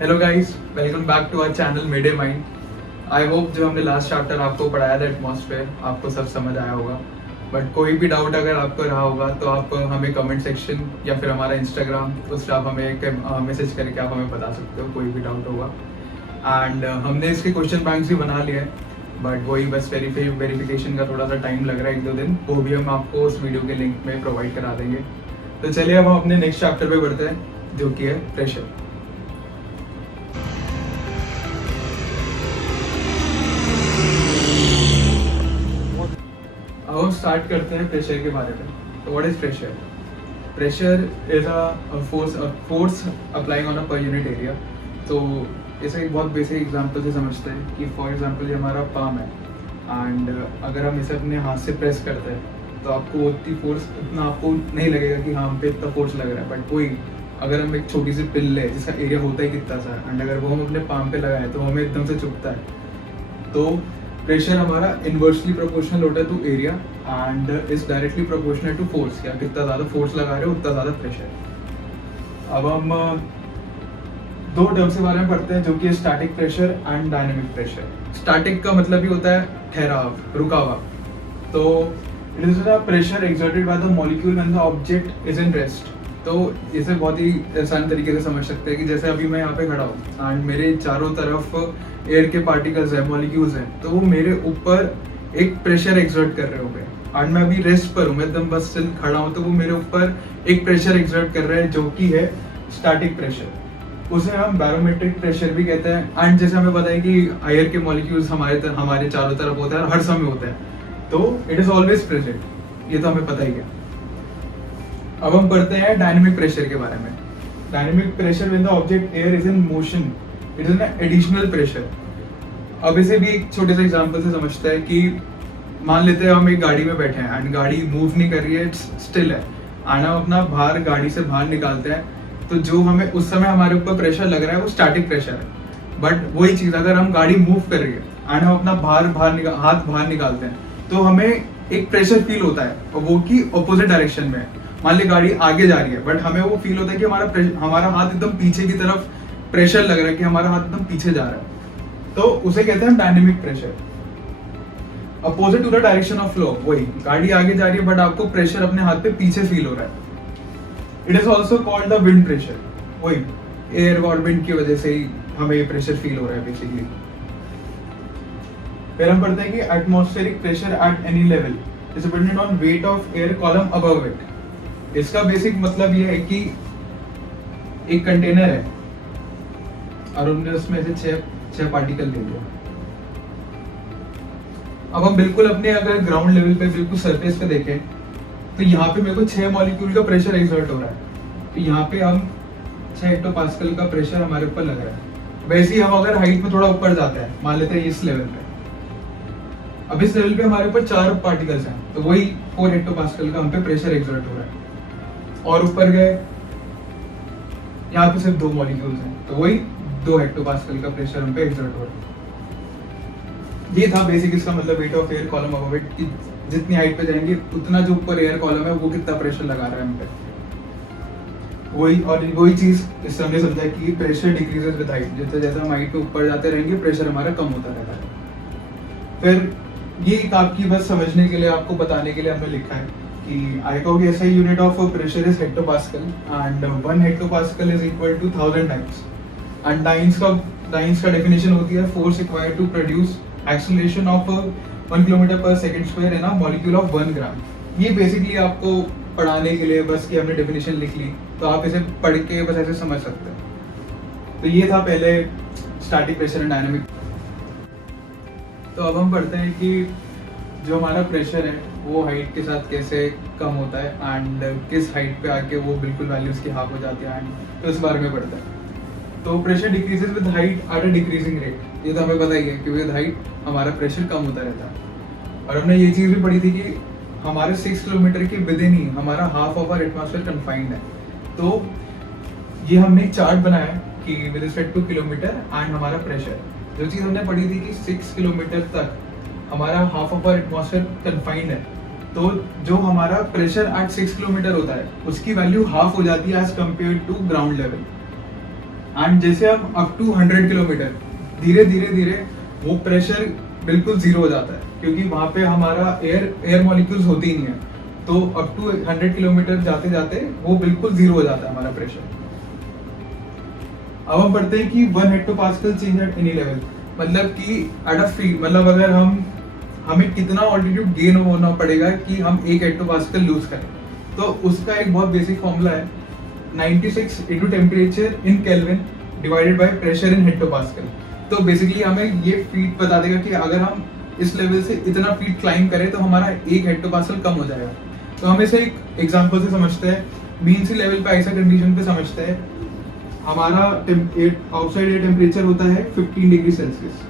Hello guys, welcome back to our channel made mind. I hope जो हमने last chapter आपको पढ़ाया था एटमॉस्फेयर, आपको सब समझ आया होगा। बट कोई भी डाउट अगर आपको रहा होगा तो आप हमें कमेंट सेक्शन या फिर हमारा इंस्टाग्राम उस पर आप हमें एक मैसेज करके आप हमें बता सकते हो, कोई भी डाउट होगा। एंड हमने इसके क्वेश्चन बैंक्स भी बना लिए हैं, बट वही बस वेरिफिकेशन का थोड़ा सा टाइम लग रहा है, 1-2 दिन। वो भी हम आपको उस वीडियो के लिंक में प्रोवाइड करा देंगे। तो चलिए अब हम अपने नेक्स्ट चैप्टर पे बढ़ते हैं, जो कि है प्रेशर। अब हम स्टार्ट करते हैं प्रेशर के बारे में। तो what is pressure? Pressure is a force applying on a per unit area. तो इसे एक बहुत बेसिक एग्जांपल से समझते हैं कि फॉर एग्जांपल ये हमारा पाम है, एंड अगर हम इसे अपने हाथ से प्रेस करते हैं तो आपको उतनी फोर्स उतना आपको नहीं लगेगा कि हाँ हम पे इतना फोर्स लग रहा है। बट वही अगर हम एक छोटी सी पिल ले जिसका एरिया होता है कितना सा, एंड अगर वो हम अपने पाम पे लगाए तो हमें एकदम से चुभता है। तो प्रेशर हमारा इनवर्सली प्रोपोर्शनल होता है to area and is directly proportional to force. या कितना ज़्यादा फोर्स लगा रहे हो उतना ज़्यादा प्रेशर। अब हम दो टर्म्स के बारे में पढ़ते हैं, जो कि static pressure and dynamic pressure. Static का मतलब ही होता है ठहराव, रुका हुआ। तो it is a pressure exerted by the molecule when the object is in rest. तो इसे बहुत ही आसान तरीके से समझ सकते हैं कि जैसे अभी मैं यहाँ पे खड़ा हूँ एंड मेरे चारों तरफ एयर के पार्टिकल्स है, मॉलिक्यूल्स हैं, तो वो मेरे ऊपर एक प्रेशर एक्सर्ट कर रहे होंगे। एंड मैं अभी रेस्ट पर हूँ, मैं एकदम बस स्टिल खड़ा हूँ, तो वो मेरे ऊपर एक प्रेशर एक्सर्ट कर रहे हैं जो कि है स्टैटिक प्रेशर। उसे हम बैरोमेट्रिक प्रेशर भी कहते हैं। एंड जैसे हमें पता है कि एयर के मॉलिक्यूल्स हमारे चारों तरफ होते हैं और हर समय होते हैं, तो इट इज ऑलवेज प्रेजेंट, ये तो हमें पता ही है। अब हम पढ़ते हैं डायनेमिक प्रेशर के बारे में। Dynamic pressure when the object air is in motion, it is an additional pressure. अब इसे भी एक छोटे से एग्जांपल से समझते हैं कि मान लेते हैं हम एक गाड़ी में बैठे हैं एंड गाड़ी मूव नहीं कर रही है, स्टिल है, एंड हम अपना बाहर गाड़ी से बाहर निकालते हैं, तो जो हमें उस समय हमारे ऊपर प्रेशर लग रहा है वो स्टैटिक प्रेशर है। बट वही चीज़ अगर हम गाड़ी मूव कर रही है एंड हम अपना हाथ बाहर निकालते हैं तो हमें एक प्रेशर फील होता है, और वो कि ऑपोजिट डायरेक्शन में है। मान ली गाड़ी आगे जा रही है बट हमें वो फील होता है कि हमारा हाथ एकदम पीछे की तरफ प्रेशर लग रहा है, कि हमारा हाथ एकदम पीछे जा रहा है, तो उसे कहते हैं dynamic pressure. Opposite to the direction of flow, वही गाड़ी आगे जा रही है बट आपको प्रेशर अपने हाथ पे पीछे फील हो रहा है। It is also called the wind pressure. वही एयर और विंड की वजह से ही हमें ये प्रेशर फील हो रहा है बेसिकली। फिर हम पढ़ते हैं कि atmospheric pressure at any level is dependent on weight of air column above it. इसका बेसिक मतलब ये है कि एक कंटेनर है और उन्होंने उसमें से छह पार्टिकल ले लिया। अब हम बिल्कुल अपने अगर ग्राउंड लेवल पे बिल्कुल सरफेस पे देखें तो यहाँ पे मेरे को 6 मॉलिक्यूल का प्रेशर एक्सर्ट हो रहा है। तो यहाँ पे हम 6 हेक्टोपास्कल का प्रेशर हमारे ऊपर लग रहा है। वैसे ही हम अगर हाइट में थोड़ा ऊपर जाते हैं, मान लेते हैं इस लेवल पे, अब इस लेवल पे हमारे ऊपर 4 पार्टिकल्स हैं, तो वही 4 हेक्टोपास्कल का हम पे प्रेशर एक्सर्ट हो रहा है। और ऊपर गए, यहाँ पे सिर्फ 2 मॉलिक्यूल्स हैं, तो वही 2 हेक्टोपास्कल का प्रेशर हम पे एक्सर्ट हो रहा है। ये था बेसिक इसका मतलब weight of air column above it, कि जितनी हाइट पे जाएंगे उतना जो ऊपर एयर कॉलम है वो कितना प्रेशर लगा रहा है हम पे। वही चीज इससे हमने समझा कि प्रेशर डिक्रीजेस विद हाइट। जैसे जैसे हम हाइट पे ऊपर जाते रहेंगे प्रेशर हमारा कम होता रहता है। फिर ये आपकी बस समझने के लिए, आपको बताने के लिए हमने लिखा है कि आईको की SI unit of pressure is hectopascal and 1 hectopascal is equal to 1000 times. And dynes का डेफिनेशन होती है force required to produce acceleration of 1 kilometre पर second square in a molecule of 1 gram. ये बेसिकली आपको पढ़ाने के लिए बस कि हमने डेफिनेशन लिख ली, तो आप इसे पढ़ के बस ऐसे समझ सकते हैं। तो ये था पहले स्टैटिक प्रेशर एंड डायनेमिक। तो अब हम पढ़ते हैं कि जो हमारा प्रेशर है वो हाइट के साथ कैसे कम होता है एंड किस हाइट पे आके वो बिल्कुल वैल्यूज की हाफ हो जाती है, एंड तो इस बारे में पढ़ते हैं। तो pressure decreases with height at a decreasing rate, ये तो हमें पता ही है कि विद हाइट हमारा प्रेशर कम होता रहता है। और हमने ये चीज़ भी पढ़ी थी कि हमारे 6 किलोमीटर के विद इन ही हमारा half of our atmosphere confined है। तो ये हमने एक चार्ट बनाया कि with respect to kilometre and हमारा प्रेशर। जो चीज़ हमने पढ़ी थी कि 6 किलोमीटर तक हमारा half of our atmosphere confined है, तो जो हमारा प्रेशर एट 6 किलोमीटर होता है उसकी वैल्यू हाफ हो जाती है as compare to ground level. And जैसे हम अप टू 100 किलोमीटर धीरे धीरे धीरे वो प्रेशर बिल्कुल जीरो हो जाता है, क्योंकि वहां पे हमारा एयर मॉलिक्यूल्स होती ही नहीं है। तो अप टू 100 किलोमीटर जाते जाते वो बिल्कुल जीरो हो जाता है हमारा प्रेशर। अब हम पढ़ते हैं कि 1 hectopascal change at any level, मतलब कि एट अ फीट, मतलब अगर हमें कितना ऑल्टीट्यूड गेन होना पड़ेगा कि हम 1 हेक्टोपास्कल लूज करें। तो उसका एक बहुत बेसिक फॉर्मूला है 96 into temperature in kelvin divided by pressure in hectopascal. तो बेसिकली हमें ये फीट बता देगा कि अगर हम इस लेवल से इतना फीट क्लाइंब करें तो हमारा 1 हेक्टोपास्कल कम हो जाएगा। तो हम इसे एक एग्जांपल से समझते हैं, मीन सी लेवल पे ऐसा कंडीशन पे समझते हैं। हमारा आउटसाइड एयर टेम्परेचर होता है 15 डिग्री सेल्सियस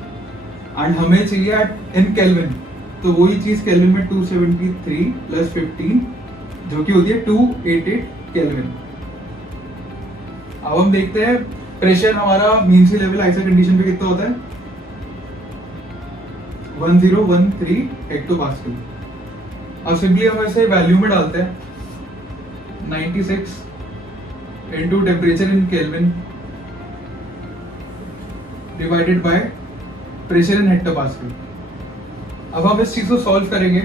एंड हमें चाहिए इन केल्विन, तो वही चीज केल्विन में 273 प्लस 15 जो कि होती है 288 केल्विन। अब हम देखते हैं प्रेशर हमारा मीन सी लेवल ऐसा कंडीशन पे कितना होता है 1013 हेक्टोपास्कल। अब सिंपली हम ऐसे वैल्यू में डालते हैं 96 into temperature in kelvin divided by pressure in hectopascal. अब हम इस चीज को सॉल्व करेंगे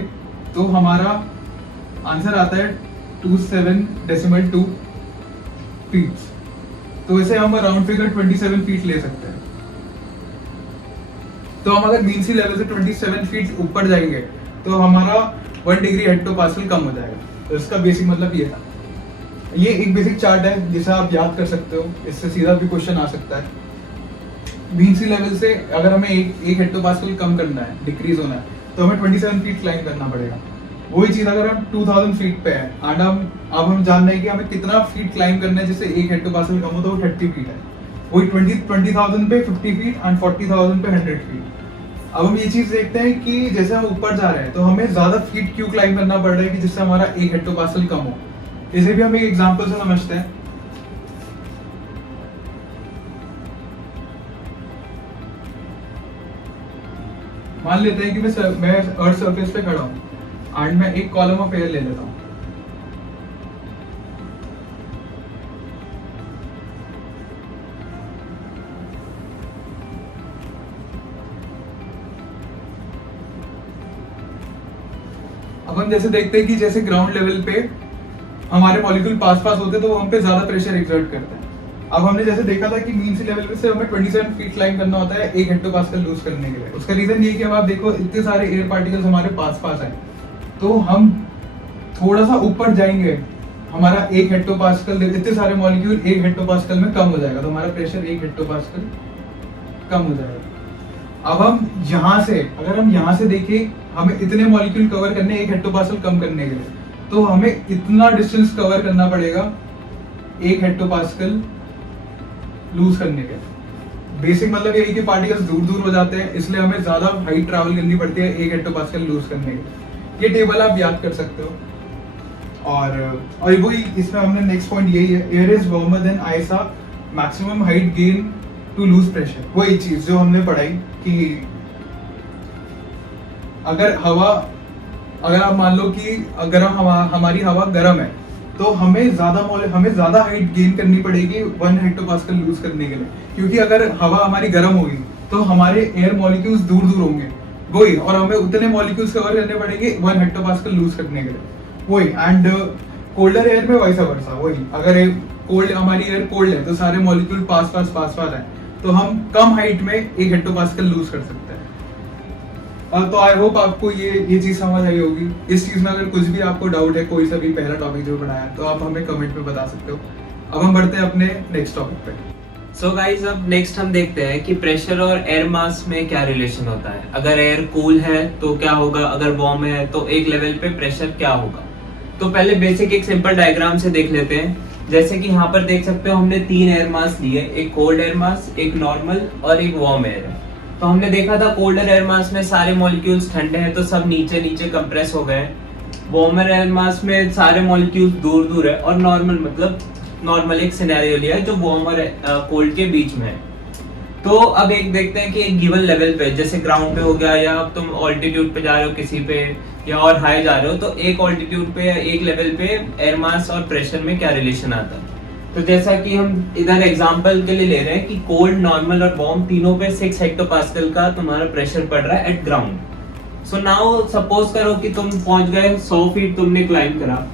तो हमारा आंसर आता है 27.2 फीट। तो इसे हम राउंड फिगर 27 फीट ले सकते हैं। तो हम अगर मीन सी लेवल से 27 फीट ऊपर जाएंगे तो हमारा 1 डिग्री हेक्टोपास्कल कम हो जाएगा। तो इसका बेसिक मतलब ये था। ये एक बेसिक चार्ट है जिसे आप याद कर सकते हो, इससे सीधा भी क्वेश्चन आ सकता है। मीन सी लेवल से अगर हमें एक हेक्टोपास्कल कम करना है, डिक्रीज होना है, तो हमें 27 फीट क्लाइंब करना पड़ेगा। वही चीज अगर हम 2000 फीट पे है एंड अब हम जान रहे हैं कि हमें कितना फीट क्लाइंब करना है जिससे 1 हेक्टोपास्कल कम हो, तो वो 30 फीट है। वही 20,000 पे 50 फीट एंड 40,000 पे 100 फीट। अब हम ये चीज देखते हैं कि जैसे हम ऊपर जा रहे हैं तो हमें ज्यादा फीट क्यों क्लाइंब करना पड़ रहा है कि जिससे हमारा 1 हेक्टोपास्कल कम हो। इसे भी हम एक एग्जांपल से समझते हैं। मान लेते हैं कि मैं अर्थ सरफेस पे खड़ा हूं एंड मैं एक कॉलम ऑफ एयर ले लेता हूं। अब हम जैसे देखते हैं कि जैसे ग्राउंड लेवल पे हमारे मॉलिक्यूल पास पास होते हैं तो वो हम पे ज्यादा प्रेशर एक्सर्ट करते हैं। अब हमने जैसे देखा था कि मीन सी लेवल पे से हमें 27 फीट क्लाइंब करना होता है 1 हेक्टोपास्कल लूज करने के लिए। उसका रीजन ये है कि अब आप देखो इतने सारे एयर पार्टिकल्स हमारे पास पास हैं, तो हम थोड़ा सा ऊपर जाएंगे हमारा 1 हेक्टोपास्कल, इतने सारे मॉलिक्यूल 1 हेक्टोपास्कल में कम हो जाएगा, तो हमारा प्रेशर 1 हेक्टोपास्कल कम हो जाएगा। अब हम यहाँ से अगर हम यहाँ से देखें हमें इतने मॉलिक्यूल कवर करने 1 हेक्टोपास्कल कम करने के लिए, तो हमें इतना डिस्टेंस कवर करना पड़ेगा 1 हेक्टोपास्कल लूज करने के। बेसिक मतलब यही कि पार्टिकल्स दूर दूर हो जाते हैं, इसलिए हमें ज्यादा हाइट ट्रैवल करनी पड़ती है 1 हेक्टोपास्कल लूज करने के लिए। ये टेबल आप याद कर सकते हो। और वही इसमें हमने नेक्स्ट पॉइंट यही है, air is warmer than ISA, maximum height gain to lose pressure. वही चीज जो हमने पढ़ाई कि अगर आप मान लो कि अगर हमारी हवा गर्म है तो हमें ज्यादा हाइट गेन करनी पड़ेगी 1 हेक्टोपास्कल लूज करने के लिए, क्योंकि अगर हवा हमारी गर्म होगी तो हमारे एयर मॉलिक्यूल्स दूर दूर होंगे वही, और हमें उतने मॉलिक्यूल्स कवर करने पड़ेंगे 1 हेक्टोपास्कल लूज करने के लिए वही। एंड कोल्डर एयर में वैसा वर्षा वही, अगर हमारी एयर कोल्ड है तो सारे मॉलिक्यूल पास पास है, तो हम कम हाइट में 1 हेक्टोपास्कल लूज कर सकते हैं। तो आई होप आपको ये चीज समझ आई होगी। इस चीज में अगर कुछ भी आपको डाउट है, कोई सा भी पहला टॉपिक जो पढ़ाया, तो आप हमें कमेंट में बता सकते हो। अब हम बढ़ते हैं अपने नेक्स्ट टॉपिक पे। सो गाइस, अब नेक्स्ट हम देखते हैं कि प्रेशर और एयर मास में क्या रिलेशन होता है। अगर एयर कूल है तो क्या होगा, अगर वार्म है तो एक लेवल पे प्रेशर क्या होगा। तो पहले बेसिक एक सिंपल डायग्राम से देख लेते हैं। जैसे कि यहाँ पर देख सकते हो हमने 3 एयर मास लिए, एक कोल्ड एयर मास, एक नॉर्मल और एक वार्म एयर है। तो हमने देखा था कोल्डर एयर मास में सारे मॉलिक्यूल्स ठंडे हैं तो सब नीचे नीचे कंप्रेस हो गए। वार्मर एयर मास में सारे मॉलिक्यूल्स दूर दूर है, और नॉर्मल मतलब नॉर्मल एक सिनेरियो लिया है जो वार्मर कोल्ड के बीच में है। तो अब एक देखते हैं कि एक गिवन लेवल पे, जैसे ग्राउंड पे हो गया या तुम ऑल्टीट्यूड पे जा रहे हो किसी पे या और हाई जा रहे हो, तो एक ऑल्टीट्यूड पे या एक लेवल पे एयर मास और प्रेशर में क्या रिलेशन आता है। तो जैसा कि हम इधर एग्जांपल के लिए ले रहे हैं कि कोल्ड, नॉर्मल और वार्म तीनों पे 6 हेक्टोपास्कल का तुम्हारा प्रेशर पड़ रहा है eight ground. So now suppose करो कि तुम पहुंच गए 100 फीट, तुमने क्लाइंब करा।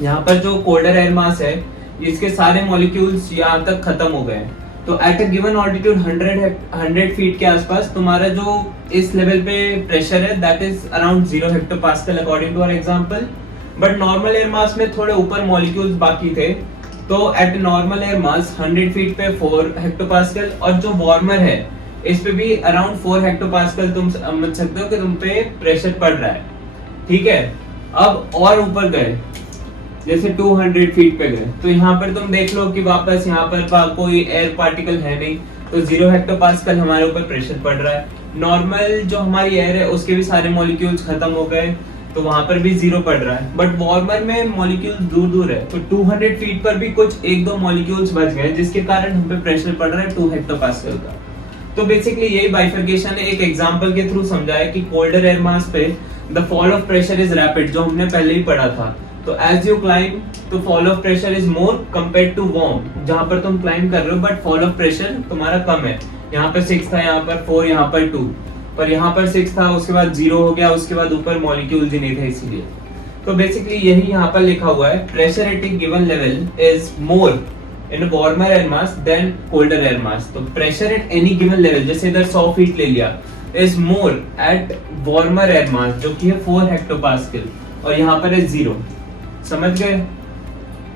यहाँ पर जो कोल्डर एयर मास है, इसके सारे मॉलिक्यूल्स यहाँ तक खत्म हो गए। तो at a given altitude 100 feet के आसपास तुम्हारा जो इस लेवल पे प्रेशर है that is around 0 hectopascal according to our example. But normal air mass में थोड़े ऊपर मॉलिक्यूल्स बाकी थे, तो at normal air mass 100 feet पे 4 हेक्टोपास्कल, और जो वार्मर है इस पे भी अराउंड 4 हेक्टोपास्कल तुम समझ सकते हो कि तुम पे प्रेशर पड़ रहा है। ठीक है, अब और ऊपर गए, जैसे 200 फीट पे गए, तो यहाँ पर तुम देख लो कि वापस यहाँ पर कोई एयर पार्टिकल है नहीं, तो 0 हेक्टोपास्कल हमारे ऊपर प्रेशर पड़ रहा है। नॉर्मल जो हमारी एयर है उसके भी सारे मॉलिक्यूल्स खत्म हो गए, तो वहां पर भी 0 पड़ रहा है। बट वार्मर में मॉलिक्यूल्स दूर दूर है, तो 200 फीट पर भी कुछ 1-2 मॉलिक्यूल्स बच गए, जिसके कारण हम पे प्रेशर पड़ रहा है 2 हेक्टोपास्कल का। तो बेसिकली यही बाइफर्केशन है, एक एग्जांपल के थ्रू समझाया कि कोल्डर एयर मास पे the fall of pressure is rapid, जो हमने पहले ही पढ़ा था। तो एज यू क्लाइंब तो fall of pressure is more compared to warm, जहां पर तुम क्लाइंब कर रहे हो बट फॉल ऑफ प्रेशर तुम्हारा कम है। यहाँ पर 6 था, यहाँ पर 4, यहाँ पर 2, पर यहाँ पर 6 था, उसके बाद 0 हो गया, उसके बाद ऊपर मॉलिक्यूल्स ही नहीं थे इसीलिए। तो बेसिकली यही यहाँ पर लिखा हुआ है, pressure at a given level is more in warmer air mass than colder air mass. तो pressure at any given level, जैसे इधर 100 फीट ले लिया, is more at warmer air mass जो कि है 4 हेक्टोपास्कल, और यहाँ पर है 0। समझ गए?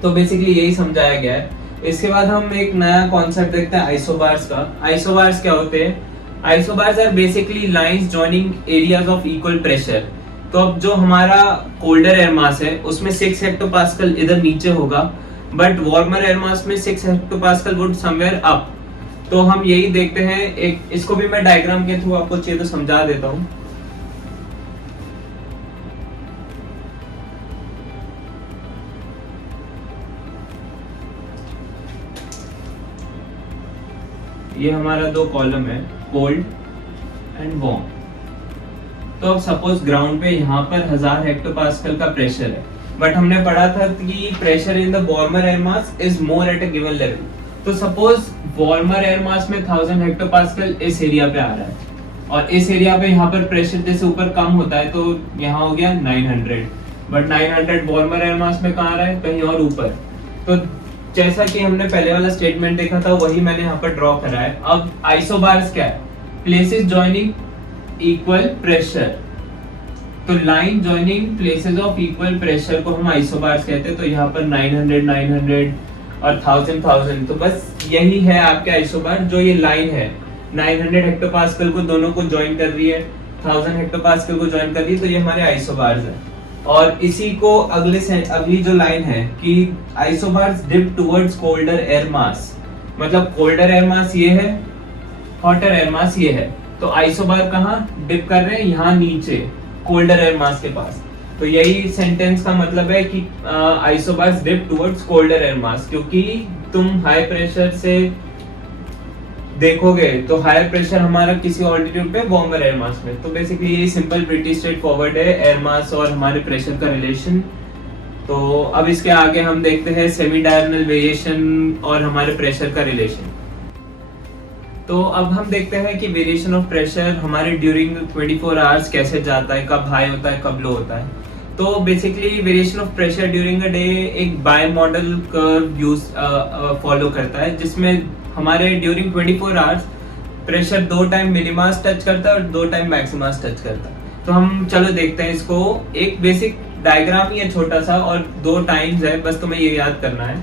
तो बेसिकली यही समझाया गया है। इसके बाद हम एक नया कॉन्सेप्ट देखते हैं आइसोबार्स का। आइसोबार्स क्या होते हैं? Isobars are basically lines joining areas of equal pressure. तो अब जो हमारा कोल्डर एयर मास है उसमें 6 हेक्टोपास्कल इधर नीचे होगा, बट वार्मर एयर मास में 6 हेक्टोपास्कल वुड समवेयर अप। तो हम यही देखते हैं, एक इसको भी मैं डायग्राम के थ्रू आपको चाहिए तो समझा देता हूँ। ये हमारा 2 कॉलम है, कोल्ड एंड वार्म। तो अब सपोज ग्राउंड पे यहाँ पर 1000 हेक्टोपास्कल का प्रेशर है, बट हमने पढ़ा था कि pressure in the warmer air mass is more eight a given level. तो सपोज वार्मर एयर मास में 1000 हेक्टोपास्कल इस एरिया पे आ रहा है, और इस एरिया पे यहाँ पर प्रेशर जैसे ऊपर कम होता है, तो यहाँ हो गया 900, बट 900 वार्मर एयर मास में कहाँ आ रहा है? कहीं और ऊपर। तो जैसा कि हमने पहले वाला स्टेटमेंट देखा था वही मैंने यहाँ पर ड्रॉ करा है। अब आइसोबार्स क्या है? Places joining equal pressure. तो line joining places of equal pressure को हम आइसोबार्स कहते हैं। तो यहाँ पर 900 900 और 1000 तो बस यही है आपके आइसोबार। जो ये लाइन है 900 हेक्टोपास्कल को दोनों को ज्वाइन कर रही है, 1000 हेक्टोपास्कल को ज्वाइन कर रही है, तो ये हमारे आइसोबार्स है। और इसी को अगली जो लाइन है कि isobars dip towards colder air mass, मतलब कोल्डर एयर मास ये है, हॉटर एयर मास ये है। तो आइसोबार कहाँ डिप कर रहे हैं? यहाँ नीचे कोल्डर एयर मास के पास। तो यही सेंटेंस का मतलब है कि isobars dip towards colder air mass, क्योंकि तुम हाई प्रेशर से देखोगे तो हायर प्रेशर हमारा किसी ऑल्टीट्यूड पे वार्मर एयर मास में। तो बेसिकली ये सिंपल प्रीटी स्ट्रेट फॉरवर्ड है एयर मास और हमारे प्रेशर का रिलेशन। तो अब इसके आगे हम देखते हैं सेमी डायगोनल वेरिएशन और हमारे प्रेशर का रिलेशन। तो अब हम देखते हैं कि वेरिएशन ऑफ प्रेशर हमारे ड्यूरिंग 24 आवर्स कैसे जाता है, कब हाई होता है, कब लो होता है। तो basically variation of pressure during a day एक bimodal curve use follow करता है, जिसमें हमारे during 24 hours pressure 2 time minimas touch करता है और 2 टाइम मैक्सिमास टच करता है। तो हम चलो देखते हैं इसको। एक बेसिक डायग्राम ही है छोटा सा और 2 टाइम्स है, बस तुम्हें ये याद करना है।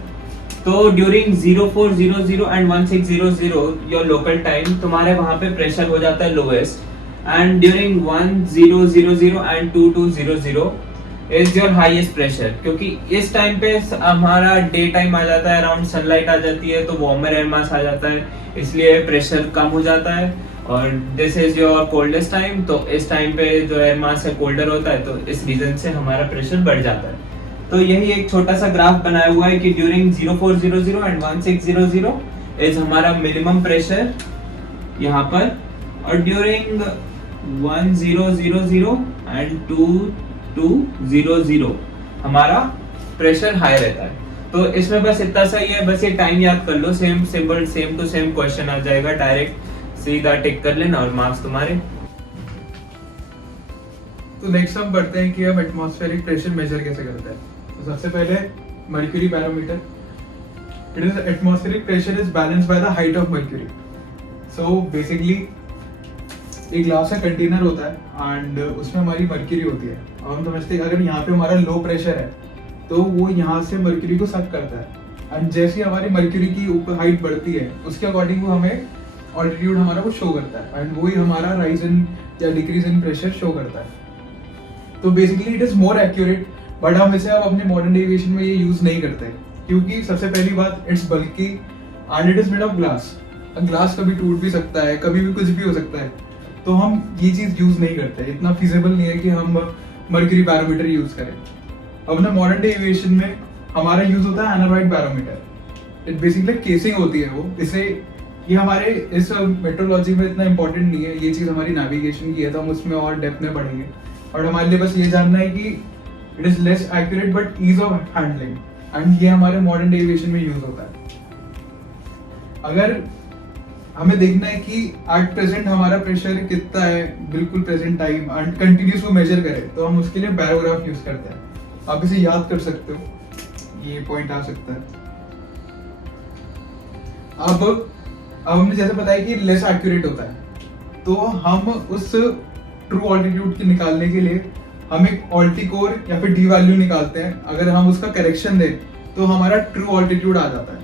तो during 0400 and 1600 your local time तुम्हारे वहां पे प्रेशर हो जाता है lowest, and during 1000 and 2200 is your highest pressure, क्योंकि इस टाइम पे हमारा डे टाइम आ जाता है, अराउंड सनलाइट आ जाती है, तो वार्मर एयर मास आ जाता है, इसलिए प्रेशर कम हो जाता है। और this is your coldest time, तो इस टाइम पे जो एयर मास है कोल्डर होता है, तो इस रीजन से हमारा प्रेशर बढ़ जाता है। तो यही एक छोटा सा ग्राफ बनाया हुआ है कि ड्यूरिंग 0400 एंड 1600 इज हमारा मिनिमम प्रेशर यहाँ पर, और ड्यूरिंग 1000 एंड 2200 हमारा प्रेशर हाई रहता है। तो इसमें बस इतना सा ही है, बस ये टाइम याद कर लो, same simple same to same question आ जाएगा, डायरेक्ट सीधा टिक कर लेना और मार्क्स तुम्हारे। तो नेक्स्ट हम पढ़ते हैं कि हम एटमॉस्फेरिक प्रेशर मेजर कैसे करते हैं। तो सबसे पहले mercury barometer. It is atmospheric pressure is balanced by the height of mercury. So basically एक ग्लास का कंटेनर होता है एंड उसमें हमारी मर्क्यूरी होती है, और हम समझते हैं अगर यहाँ पे हमारा लो प्रेशर है तो वो यहाँ से मर्क्यूरी को सक करता है, एंड जैसे ही हमारी मर्क्यूरी की ऊपर हाइट बढ़ती है उसके अकॉर्डिंग वो हमें ऑल्टीट्यूड हमारा वो शो करता है, एंड वही हमारा राइज इन या डिक्रीज इन प्रेशर शो करता है। तो basically it is more accurate, but हम इसे अब अपने मॉडर्न एविएशन में ये यूज नहीं करते, क्योंकि सबसे पहली बात it's bulky and it is made of glass. Glass कभी टूट भी सकता है, कभी भी कुछ भी हो सकता है, तो हम ये चीज यूज नहीं करते, इतना फिजिबल नहीं है कि हम मर्क्यूरी बैरोमीटर यूज करें। अपने मॉडर्न डे एविएशन में हमारा यूज होता है एनारॉइड बैरोमीटर। इट बेसिकली केसिंग होती है वो, इसे ये हमारे इस मेट्रोलॉजी में इतना इंपॉर्टेंट नहीं है, ये चीज हमारी नेविगेशन की है, तो हम उसमें और डेप्थ में पढ़ेंगे, और हमारे लिए बस ये जानना है कि it is less accurate but ease of handling, and ये हमारे मॉडर्न डे एविएशन में यूज होता है। अगर हमें देखना है कि एट प्रेजेंट हमारा प्रेशर कितना है बिल्कुल प्रेजेंट टाइम एंड कंटिन्यूस वो मेजर करें, तो हम उसके लिए बैरोग्राफ यूज करते हैं। आप इसे याद कर सकते हो, ये पॉइंट आ सकता है। अब हमने जैसे बताया कि लेस एक्यूरेट होता है, तो हम उस ट्रू ऑल्टीट्यूड के निकालने के लिए हम एक ऑल्टीकोर या फिर डी वैल्यू निकालते हैं। अगर हम उसका करेक्शन दें तो हमारा ट्रू ऑल्टीट्यूड आ जाता है।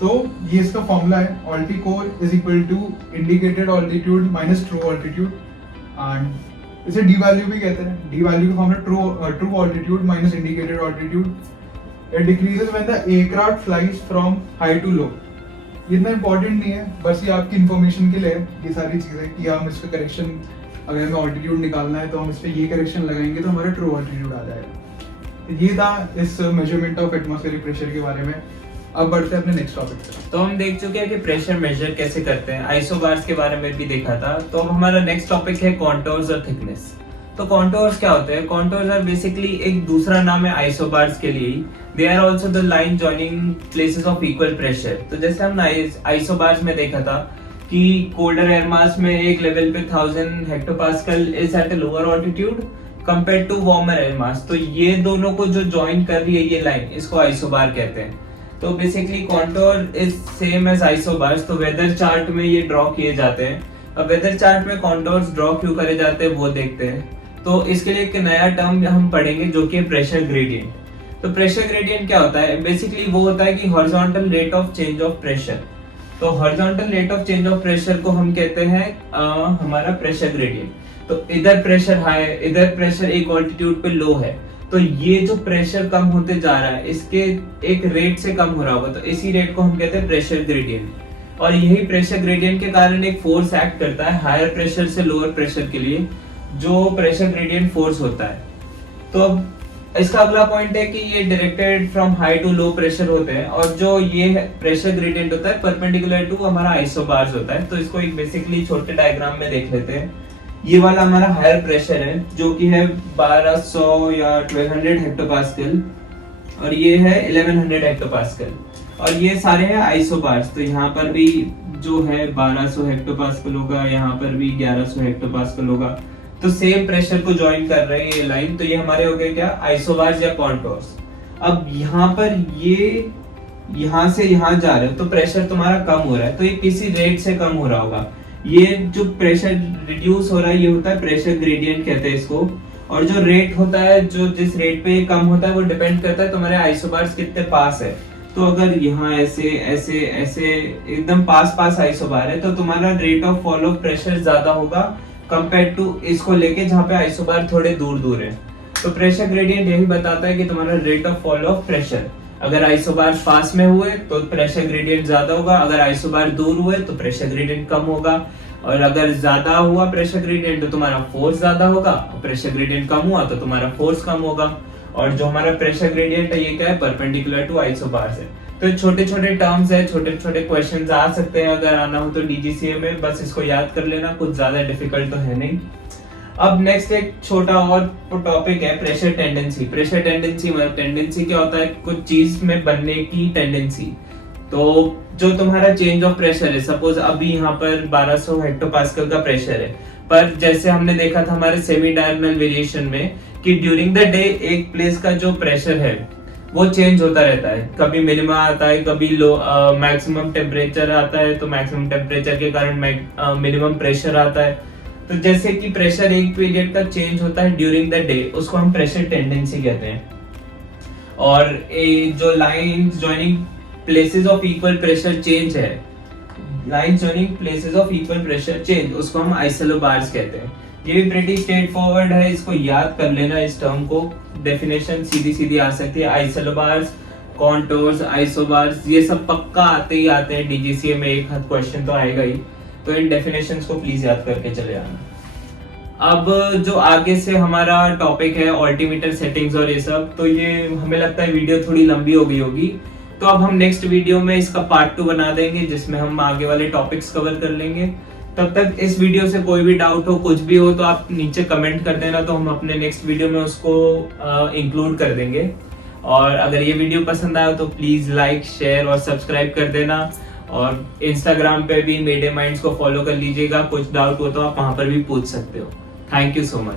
तो ये इसका फॉर्मूला है, alticor is equal to indicated altitude minus true altitude, and इसे डी वैल्यू भी कहते हैं। डी वैल्यू का formula true altitude minus indicated altitude. It decreases when the aircraft flies from high to low. इतना important नहीं है, बस ये आपकी इन्फॉर्मेशन के लिए है ये सारी चीजें, कि हम इसका करेक्शन, अगर हमें ऑल्टीट्यूड निकालना है तो हम इस पे ये करेक्शन लगाएंगे तो हमारा ट्रू ऑल्टीट्यूड आ जाएगा। तो ये था इस मेजरमेंट ऑफ एटमॉस्फेरिक प्रेशर के बारे में। अब बढ़ते हैं अपने नेक्स्ट टॉपिक पे। तो हम देख चुके हैं कि प्रेशर मेजर कैसे करते हैं, आइसोबार्स के बारे में भी देखा था। तो अब हमारा नेक्स्ट टॉपिक है कॉन्टोर्स और थिकनेस। तो कॉन्टोर्स क्या होते हैं? कॉन्टोर्स आर बेसिकली एक दूसरा नाम है आइसोबार्स के लिए। They are also the line joining places of equal pressure. तो जैसे हमने आइसोबार्स में देखा था कि कोल्डर एयर मास में एक लेवल पे 1000 hectopascal is at a lower altitude compared to warmer air mass. तो ये दोनों को जो जॉइन कर रही है ये लाइन, इसको आइसोबार कहते हैं। तो basically contour is same as isobars. तो वेदर चार्ट में ये ड्रॉ किए जाते हैं। अब वेदर चार्ट में कॉन्टोर्स ड्रॉ क्यों करे जाते हैं वो देखते हैं। तो इसके लिए एक नया टर्म हम पढ़ेंगे जो कि प्रेशर ग्रेडियंट। तो प्रेशर ग्रेडियंट क्या होता है? बेसिकली वो होता है कि horizontal rate of change of pressure. तो horizontal rate of change of pressure को हम कहते हैं हमारा प्रेशर ग्रेडियंट। तो इधर प्रेशर हाई है, इधर प्रेशर एक ऑल्टीट्यूड पे लो है, तो ये जो प्रेशर कम होते जा रहा है इसके एक रेट से कम हो रहा होगा, तो इसी रेट को हम कहते हैं प्रेशर ग्रेडियंट। और यही प्रेशर ग्रेडियंट के कारण एक फोर्स एक्ट करता है हायर प्रेशर से लोअर प्रेशर के लिए, जो प्रेशर ग्रेडियंट फोर्स होता है। तो अब इसका अगला पॉइंट है कि ये directed from high to low pressure होते हैं, और जो ये प्रेशर ग्रेडियंट होता है परपेंडिकुलर टू हमारा आइसोबार्स होता है। तो इसको एक बेसिकली छोटे डायग्राम में देख लेते हैं। ये वाला हमारा हायर प्रेशर है जो कि है 1200 या 1200 हेक्टोपास्कल, और ये है 1100 हेक्टोपास्कल, और ये सारे हैं आइसोबार्स। तो यहाँ पर भी जो है 1200 हेक्टोपास्कल होगा, यहाँ पर भी 1100 हेक्टोपास्कल होगा। तो सेम प्रेशर को ज्वाइन कर रहे हैं ये लाइन। तो ये हमारे हो गए क्या? आइसोबार्स या कॉन्टोर्स। अब यहाँ पर ये यहाँ से यहाँ जा रहे हो तो प्रेशर तुम्हारा कम हो रहा है, तो ये किसी रेट से कम हो रहा होगा। ये जो प्रेशर रिड्यूस हो रहा है ये होता है प्रेशर ग्रेडियंट कहते हैं इसको। और जो रेट होता है, जो जिस रेट पे कम होता है वो डिपेंड करता है तुम्हारे आइसोबार्स कितने पास है। तो अगर यहाँ ऐसे ऐसे ऐसे एकदम पास पास आइसोबार है तो तुम्हारा rate of fall of pressure ज्यादा होगा कंपेयर टू इसको लेके जहाँ पे आइसोबार थोड़े दूर दूर है। तो प्रेशर ग्रेडियंट यही बताता है कि तुम्हारा rate of fall of pressure, अगर आइसोबार पास में हुए तो प्रेशर ग्रेडियंट ज्यादा होगा, अगर आइसोबार दूर हुए तो प्रेशर ग्रेडियंट कम होगा, और अगर ज्यादा हुआ प्रेशर ग्रेडियंट तो तुम्हारा फोर्स ज्यादा होगा, और प्रेशर ग्रेडियंट कम हुआ तो तुम्हारा फोर्स कम होगा। और जो हमारा प्रेशर ग्रेडियंट है ये क्या है? परपेंडिकुलर टू आइसोबार है। तो छोटे छोटे टर्म्स है, छोटे छोटे क्वेश्चंस आ सकते हैं, अगर आना हो तो डीजीसीए में बस इसको याद कर लेना, कुछ ज्यादा डिफिकल्ट तो है नहीं। अब नेक्स्ट एक छोटा और टॉपिक है प्रेशर टेंडेंसी। प्रेशर टेंडेंसी मतलब टेंडेंसी क्या होता है, कुछ चीज में बनने की टेंडेंसी। तो जो तुम्हारा चेंज ऑफ प्रेशर है, सपोज अभी यहाँ पर 1200 हेक्टोपास्कल का प्रेशर है, पर जैसे हमने देखा था हमारे सेमी डायगोनल वेरिएशन में कि ड्यूरिंग द डे एक प्लेस का जो प्रेशर है वो चेंज होता रहता है। कभी मिनिमम आता है, कभी लो मैक्सिमम टेम्परेचर आता है, तो मैक्सिमम टेम्परेचर के कारण मिनिमम प्रेशर आता है। तो जैसे कि प्रेशर एक पीरियड का चेंज होता है ड्यूरिंग द डे, उसको हम प्रेशर टेंडेंसी कहते हैं। और जो line joining places of equal pressure change है, line joining places of equal pressure change, उसको हम आइसोबार्स कहते हैं। ये भी प्रीटी स्ट्रेट फॉरवर्ड है, इसको याद कर लेना। इस टर्म को डेफिनेशन सीधी सीधी आ सकती है। आइसोबार्स, कॉन्टोर्स, आइसोबार्स, ये सब पक्का आते ही आते हैं डीजीसीए में, एक हाथ क्वेश्चन तो आएगा ही। तो इन डेफिनेशंस को प्लीज याद करके चले आना। अब जो आगे से हमारा टॉपिक है अल्टीमीटर सेटिंग्स और ये सब, तो ये हमें लगता है वीडियो थोड़ी लंबी हो गई होगी, तो अब हम नेक्स्ट वीडियो में इसका पार्ट 2 बना देंगे जिसमें हम आगे वाले टॉपिक्स कवर कर लेंगे। तब तक इस वीडियो से कोई भी डाउट हो, कुछ भी हो, तो आप नीचे कमेंट कर देना, तो हम अपने नेक्स्ट वीडियो में उसको इंक्लूड कर देंगे। और अगर ये वीडियो पसंद आया तो प्लीज लाइक, शेयर और सब्सक्राइब कर देना। और इंस्टाग्राम पे भी मीडिया माइंड्स को फॉलो कर लीजिएगा। कुछ डाउट हो तो आप वहां पर भी पूछ सकते हो। Thank you so much.